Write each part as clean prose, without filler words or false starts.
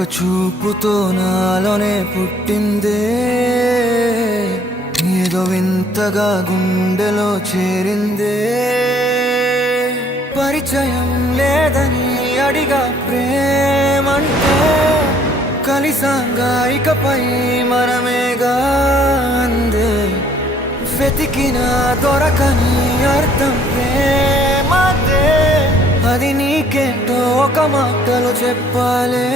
ఒక్క చూపుతో నాలోనే పుట్టిందే, ఏదో వింతగా గుండెలో చేరిందే. పరిచయం లేదని అడిగా ప్రేమంటే, కలిసాంగా ఇకపై మనమేగా అందే. వెతికిన దొరకని అర్థం ప్రేమదే, అది నీకేంటో ఒక మాటలో చెప్పాలే.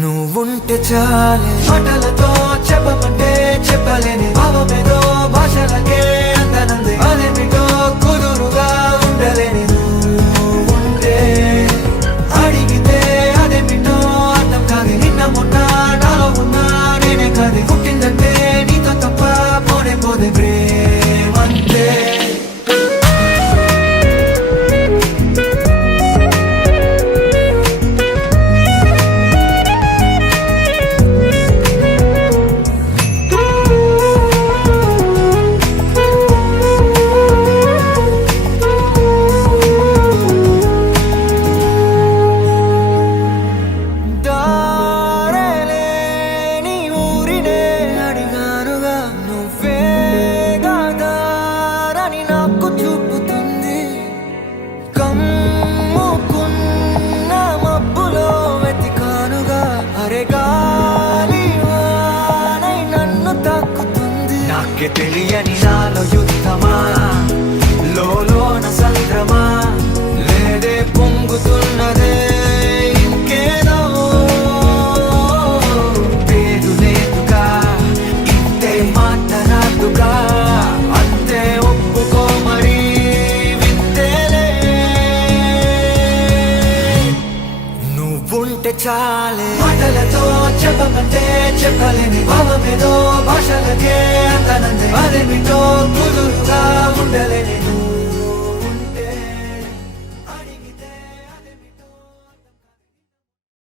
నువ్వుంటే చాలే, మాటలతో చెప్పమంటే చెప్పలేని భావమేదో భాషలకే అందనంది. అదేమిటో కుదురుగా ఉండలేని నువ్వుంటే, అడిగితే అదేమిటో అర్థం కాదు. నిన్న మొన్న నాలో ఉన్నా నేనే కాదు, పుట్టిందంటే నీతో తప్ప పోనే పోదే ప్రేమంతే. తెలియని నాలో యుద్ధమా, లోన సంద్రమా, లేదే పొంగుతున్నదే ఇంకేదో. పేరు లేదుగా, ఇంతే మాట రాదుగా, అంతే ఒప్పుకో మరి వింతేలే. నువ్వుంటే చాలే, మాటలతో చెప్పమంటే చెప్పలేని భావమేదో భాషలకే అందనంది. అదేమిటో కుదురుగా ఉండలేని